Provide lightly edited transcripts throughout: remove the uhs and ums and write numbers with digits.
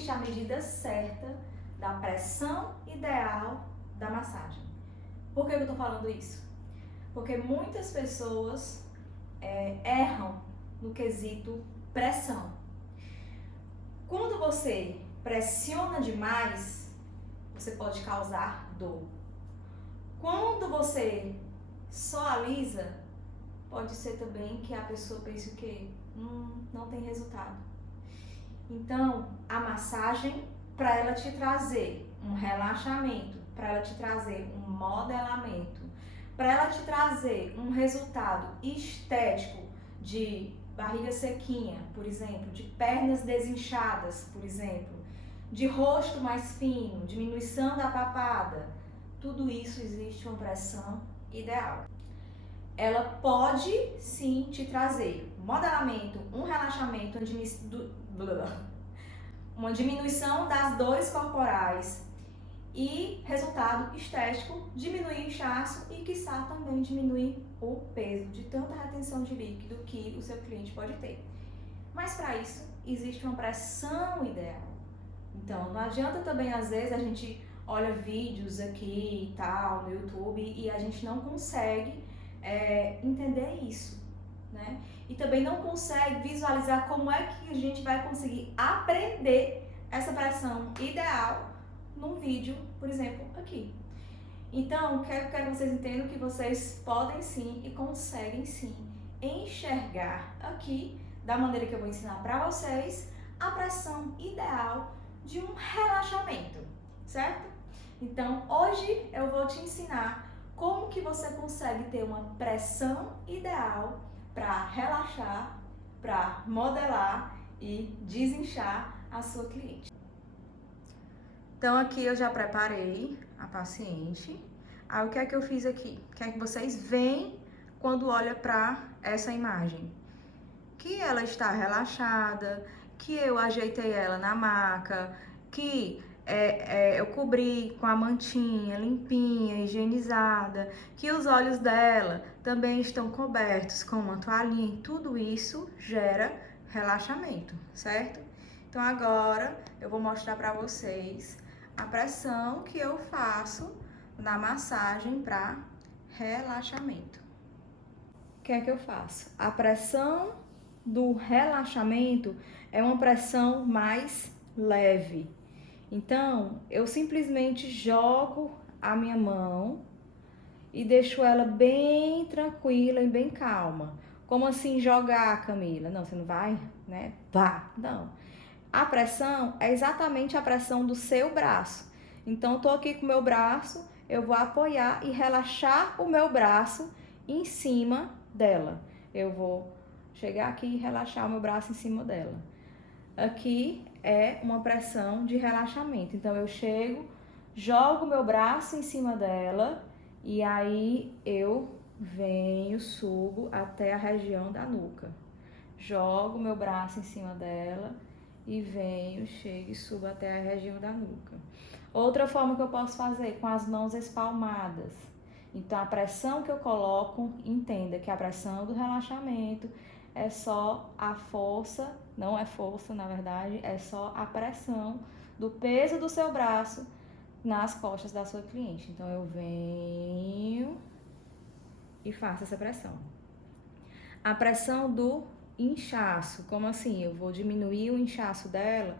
existe a medida certa da pressão ideal da massagem. Por que eu estou falando isso? Porque muitas pessoas erram no quesito pressão. Quando você pressiona demais, você pode causar dor. Quando você só alisa, pode ser também que a pessoa pense o quê? Não tem resultado. Então, a massagem, para ela te trazer um relaxamento, para ela te trazer um modelamento, para ela te trazer um resultado estético de barriga sequinha, por exemplo, de pernas desinchadas, por exemplo, de rosto mais fino, diminuição da papada, tudo isso existe uma pressão ideal. Ela pode sim te trazer um modelamento, um relaxamento, uma diminuição das dores corporais e resultado estético, diminuir o inchaço e quiçá também diminuir o peso de tanta retenção de líquido que o seu cliente pode ter. Mas para isso existe uma pressão ideal. Então não adianta também às vezes a gente olha vídeos aqui e tal no YouTube e a gente não consegue entender isso, né? E também não consegue visualizar como é que a gente vai conseguir aprender essa pressão ideal num vídeo, por exemplo, aqui. Então, quero que vocês entendam que vocês podem sim e conseguem sim enxergar aqui, da maneira que eu vou ensinar para vocês, a pressão ideal de um relaxamento, certo? Então, hoje eu vou te ensinar como que você consegue ter uma pressão ideal para relaxar, para modelar e desinchar a sua cliente. Então aqui eu já preparei a paciente. Aí o que é que eu fiz aqui? O que é que vocês veem quando olham para essa imagem? Que ela está relaxada, que eu ajeitei ela na maca, que eu cobri com a mantinha limpinha, higienizada, que os olhos dela também estão cobertos com uma toalhinha. Tudo isso gera relaxamento, certo? Então agora eu vou mostrar para vocês a pressão que eu faço na massagem para relaxamento. O que é que eu faço? A pressão do relaxamento é uma pressão mais leve. Então, eu simplesmente jogo a minha mão e deixo ela bem tranquila e bem calma. Como assim jogar, Camila? Não, você não vai, né? Vá, não. A pressão é exatamente a pressão do seu braço. Então, eu tô aqui com o meu braço, eu vou apoiar e relaxar o meu braço em cima dela. Eu vou chegar aqui e relaxar o meu braço em cima dela. Aqui é uma pressão de relaxamento. Então, eu chego, jogo meu braço em cima dela e aí eu venho, subo até a região da nuca. Jogo meu braço em cima dela e venho, chego e subo até a região da nuca. Outra forma que eu posso fazer, com as mãos espalmadas. Então, a pressão que eu coloco, entenda que a pressão do relaxamento é só a força, não é força na verdade, é só a pressão do peso do seu braço nas costas da sua cliente. Então, eu venho e faço essa pressão. A pressão do inchaço, como assim? Eu vou diminuir o inchaço dela,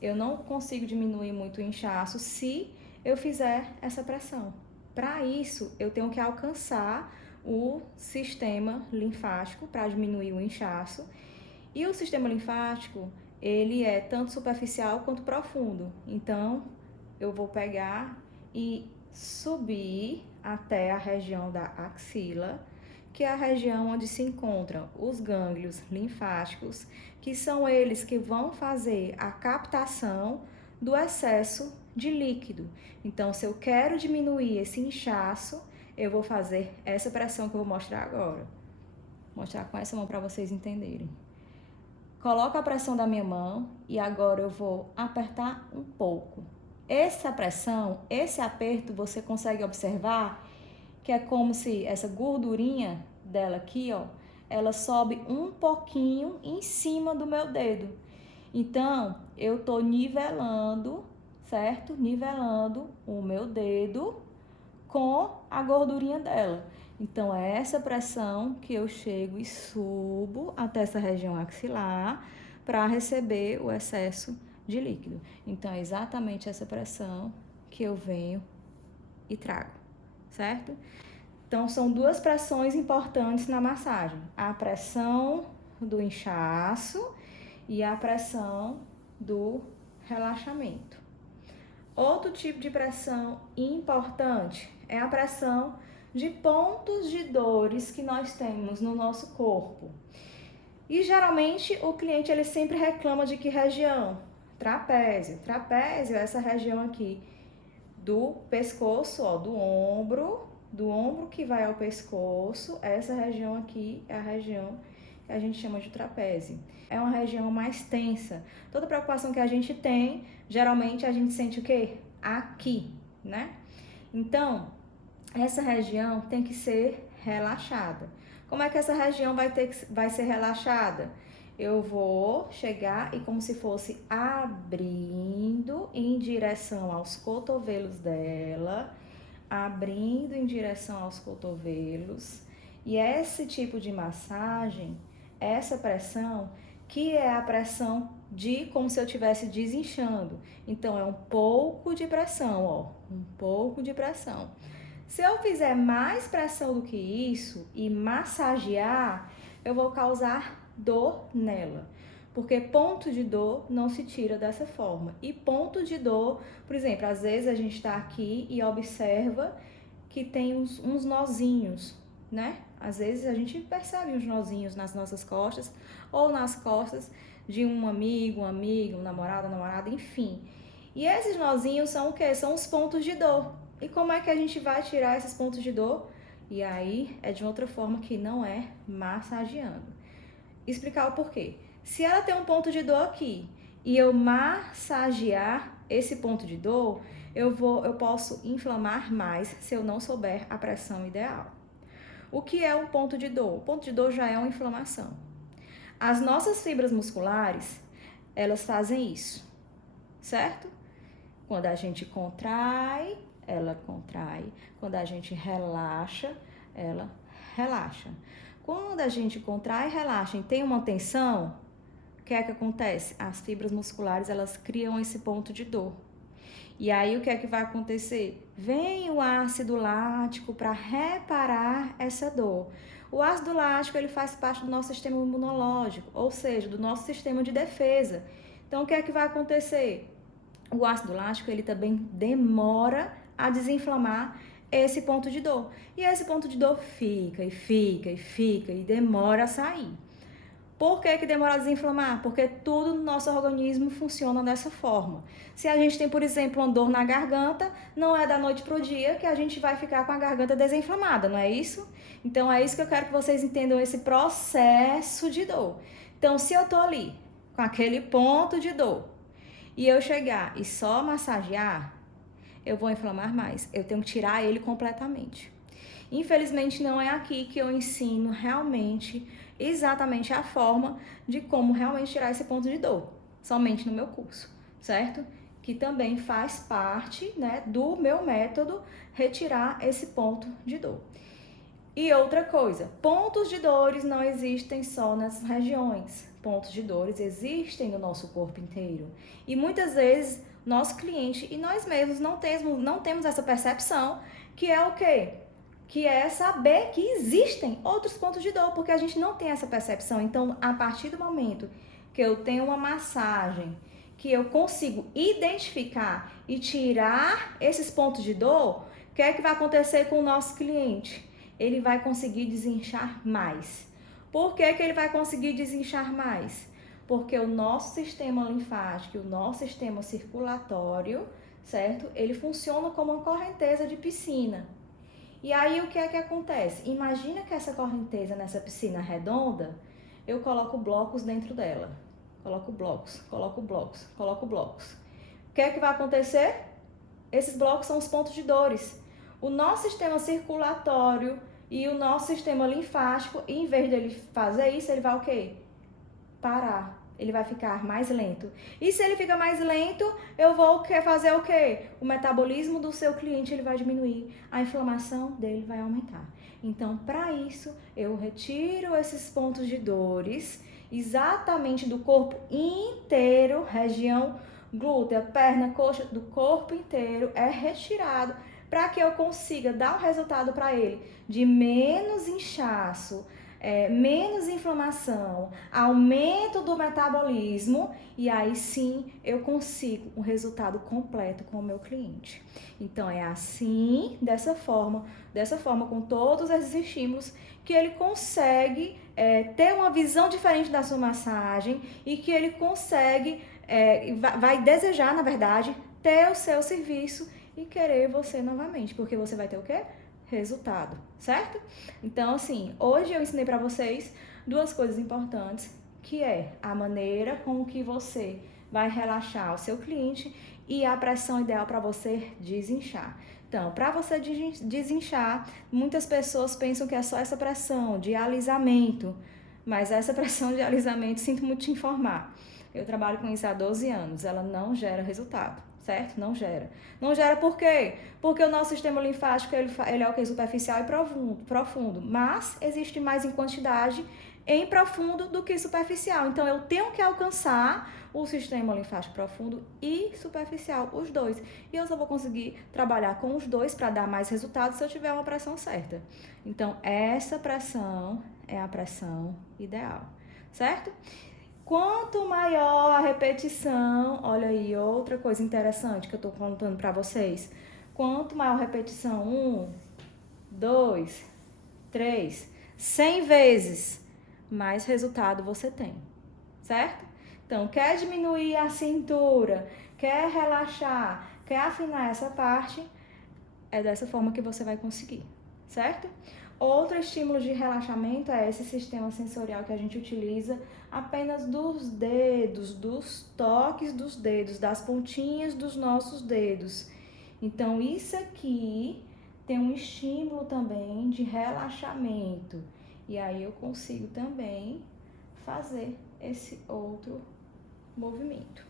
eu não consigo diminuir muito o inchaço se eu fizer essa pressão. Para isso, eu tenho que alcançar o sistema linfático para diminuir o inchaço. E o sistema linfático, ele é tanto superficial quanto profundo. Então, eu vou pegar e subir até a região da axila, que é a região onde se encontram os gânglios linfáticos, que são eles que vão fazer a captação do excesso de líquido. Então, se eu quero diminuir esse inchaço, eu vou fazer essa pressão que eu vou mostrar agora. Vou mostrar com essa mão para vocês entenderem. Coloco a pressão da minha mão e agora eu vou apertar um pouco. Essa pressão, esse aperto, você consegue observar que é como se essa gordurinha dela aqui, ó, ela sobe um pouquinho em cima do meu dedo. Então, eu estou nivelando, certo? Nivelando o meu dedo com a gordurinha dela. Então, é essa pressão que eu chego e subo até essa região axilar para receber o excesso de líquido. Então, é exatamente essa pressão que eu venho e trago, certo? Então, são duas pressões importantes na massagem. A pressão do inchaço e a pressão do relaxamento. Outro tipo de pressão importante é a pressão de pontos de dores que nós temos no nosso corpo. E geralmente o cliente ele sempre reclama de que região? Trapézio. Trapézio é essa região aqui do pescoço, ó, do ombro que vai ao pescoço. Essa região aqui é a região que a gente chama de trapézio. É uma região mais tensa. Toda preocupação que a gente tem, geralmente a gente sente o quê? Aqui, né? Então, essa região tem que ser relaxada. Como é que essa região vai ser relaxada? Eu vou chegar e como se fosse abrindo em direção aos cotovelos dela, abrindo em direção aos cotovelos. E esse tipo de massagem, essa pressão, que é a pressão de como se eu estivesse desinchando. Então, é um pouco de pressão, ó, um pouco de pressão. Se eu fizer mais pressão do que isso e massagear, eu vou causar dor nela. Porque ponto de dor não se tira dessa forma. E ponto de dor, por exemplo, às vezes a gente está aqui e observa que tem uns nozinhos, né? Às vezes a gente percebe uns nozinhos nas nossas costas ou nas costas de um amigo, um namorada, enfim. E esses nozinhos são o quê? São os pontos de dor. E como é que a gente vai tirar esses pontos de dor? E aí é de outra forma que não é massageando. Explicar o porquê. Se ela tem um ponto de dor aqui e eu massagear esse ponto de dor, eu posso inflamar mais se eu não souber a pressão ideal. O que é um ponto de dor? O ponto de dor já é uma inflamação. As nossas fibras musculares, elas fazem isso, certo? Quando a gente contrai, ela contrai. Quando a gente relaxa, ela relaxa. Quando a gente contrai e relaxa e tem uma tensão, o que é que acontece? As fibras musculares, elas criam esse ponto de dor. E aí, o que é que vai acontecer? Vem o ácido lático para reparar essa dor. O ácido lático, ele faz parte do nosso sistema imunológico, ou seja, do nosso sistema de defesa. Então, o que é que vai acontecer? O ácido lático, ele também demora a desinflamar esse ponto de dor. E esse ponto de dor fica e demora a sair. Por que demora a desinflamar? Porque tudo no nosso organismo funciona dessa forma. Se a gente tem, por exemplo, uma dor na garganta, não é da noite para o dia que a gente vai ficar com a garganta desinflamada, não é isso? Então, é isso que eu quero que vocês entendam, esse processo de dor. Então, se eu tô ali com aquele ponto de dor e eu chegar e só massagear, eu vou inflamar mais. Eu tenho que tirar ele completamente. Infelizmente, não é aqui que eu ensino realmente exatamente a forma de como realmente tirar esse ponto de dor, somente no meu curso, certo? Que também faz parte, né, do meu método retirar esse ponto de dor. E outra coisa, pontos de dores não existem só nessas regiões. Pontos de dores existem no nosso corpo inteiro. E muitas vezes nosso cliente e nós mesmos não temos essa percepção, que é o quê? Que é saber que existem outros pontos de dor, porque a gente não tem essa percepção. Então, a partir do momento que eu tenho uma massagem, que eu consigo identificar e tirar esses pontos de dor, o que é que vai acontecer com o nosso cliente? Ele vai conseguir desinchar mais. Por que ele vai conseguir desinchar mais? Porque o nosso sistema linfático, o nosso sistema circulatório, certo? Ele funciona como uma correnteza de piscina. E aí, o que é que acontece? Imagina que essa correnteza nessa piscina redonda, eu coloco blocos dentro dela. Coloco blocos. O que é que vai acontecer? Esses blocos são os pontos de dores. O nosso sistema circulatório e o nosso sistema linfático, em vez dele fazer isso, ele vai o quê? Parar. Ele vai ficar mais lento. E se ele fica mais lento, eu vou fazer o quê? O metabolismo do seu cliente ele vai diminuir, a inflamação dele vai aumentar. Então, para isso, eu retiro esses pontos de dores exatamente do corpo inteiro, região glútea, perna, coxa, do corpo inteiro é retirado para que eu consiga dar um resultado para ele de menos inchaço, menos inflamação, aumento do metabolismo e aí sim eu consigo um resultado completo com o meu cliente. Então é assim, dessa forma com todos esses estímulos que ele consegue ter uma visão diferente da sua massagem e que ele consegue, vai desejar, na verdade, ter o seu serviço e querer você novamente, porque você vai ter o quê? Resultado, certo? Então, assim, hoje eu ensinei para vocês duas coisas importantes, que é a maneira com que você vai relaxar o seu cliente e a pressão ideal para você desinchar. Então, para você desinchar, muitas pessoas pensam que é só essa pressão de alisamento, mas essa pressão de alisamento, sinto muito te informar, eu trabalho com isso há 12 anos, ela não gera resultado. Certo? Não gera. Não gera por quê? Porque o nosso sistema linfático ele é o que? Superficial e profundo. Mas existe mais em quantidade em profundo do que superficial. Então, eu tenho que alcançar o sistema linfático profundo e superficial, os dois. E eu só vou conseguir trabalhar com os dois para dar mais resultado se eu tiver uma pressão certa. Então, essa pressão é a pressão ideal. Certo? Quanto maior a repetição, olha aí, outra coisa interessante que eu estou contando para vocês. Quanto maior a repetição, 1, 2, 3, 100 vezes, mais resultado você tem, certo? Então, quer diminuir a cintura, quer relaxar, quer afinar essa parte, é dessa forma que você vai conseguir, certo? Outro estímulo de relaxamento é esse sistema sensorial que a gente utiliza apenas dos dedos, dos toques dos dedos, das pontinhas dos nossos dedos. Então, isso aqui tem um estímulo também de relaxamento. E aí eu consigo também fazer esse outro movimento.